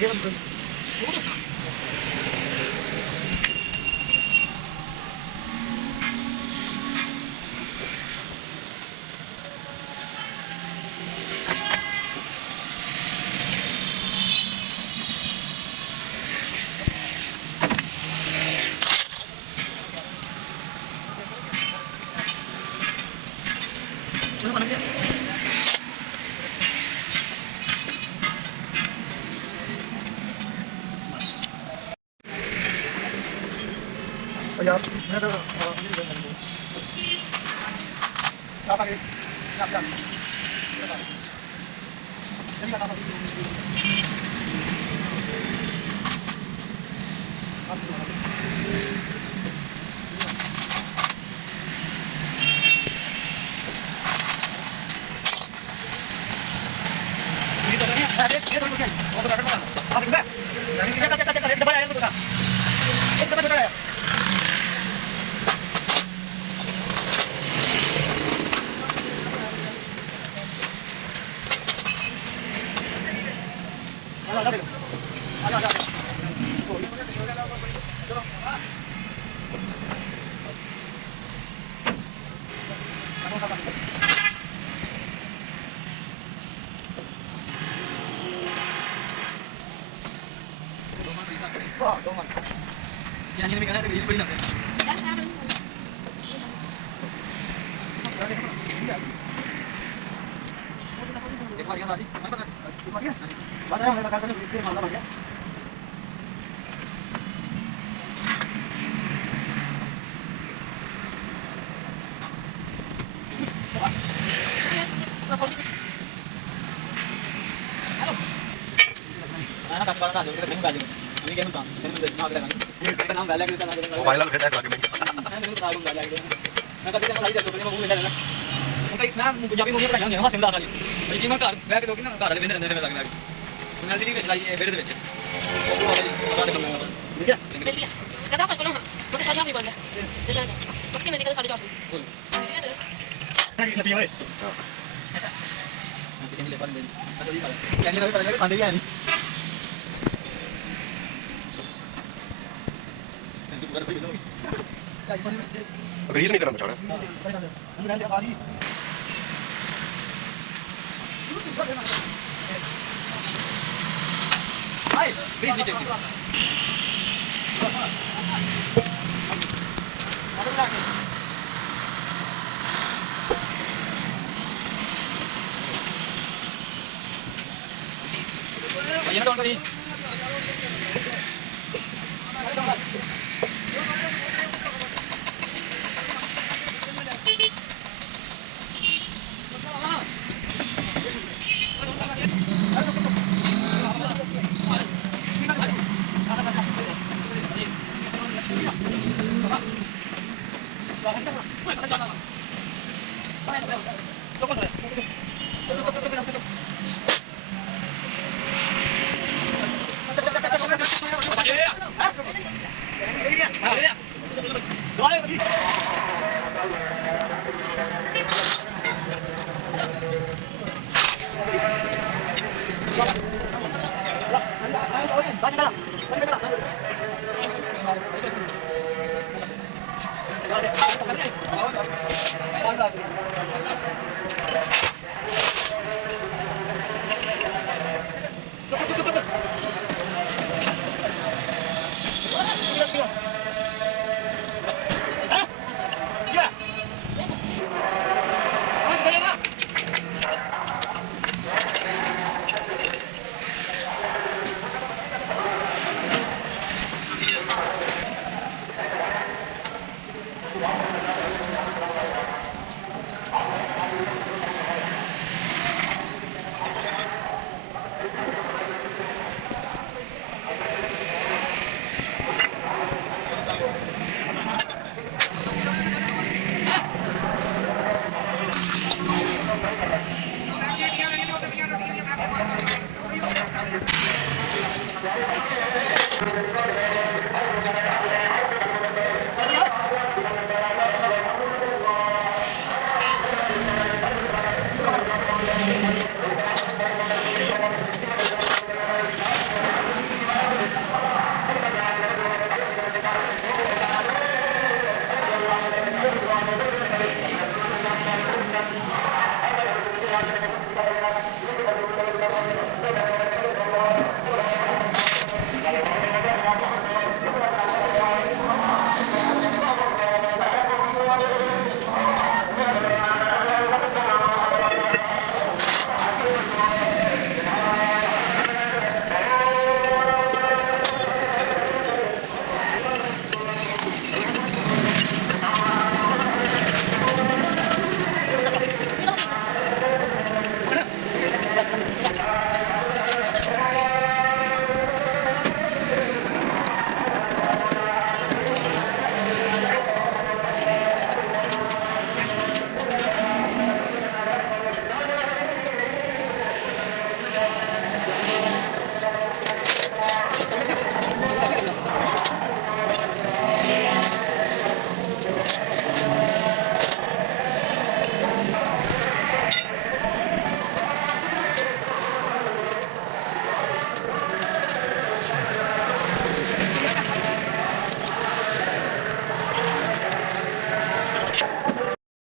यार मैं तो आप आगे आप जा जल्दी का ये तो नहीं है ये तो क्या वो तो करना आप इधर यानी सीधा चक्कर एक डबल आया तो एक डबल आया jangan ini kan ada di sebelah nanti. Dekwa dia tadi, mana tadi? Dekwa dia. Bahasa yang mereka katakan istri malam aja. Anak kasih barang tadi, kita tengok balik. Ini game utang, ini menjadi nama kita kan. Kita nama balik kita nama. Mobile वाला फिर ऐसा लगे मैं मैं बिल्कुल आलू बजा के मैं कभी ना खाई दे तो मैं मुंह में डालना उनका मैं पंजाबी मूवी बनाई है हासिल दा खाली बल्कि मैं घर बैठ के लोग ना घर वाले बिंदे रहने लग लग मैं सीडी पे चलाई है बेड़े ਦੇ ਵਿੱਚ ਉਹ ਬਾਅਦ ਕੰਮ ठीक है मिल गया कहता पर बोलो मुझे साजा भी बंद है पक्की नदी का 450 बोल नहीं लगी ओए कितने ले पान दे तो ये बात क्या नहीं पता लगे खाने भी है नहीं ग्रीस नहीं करना बचाना हाय प्लीज नीचे भैया कौन करी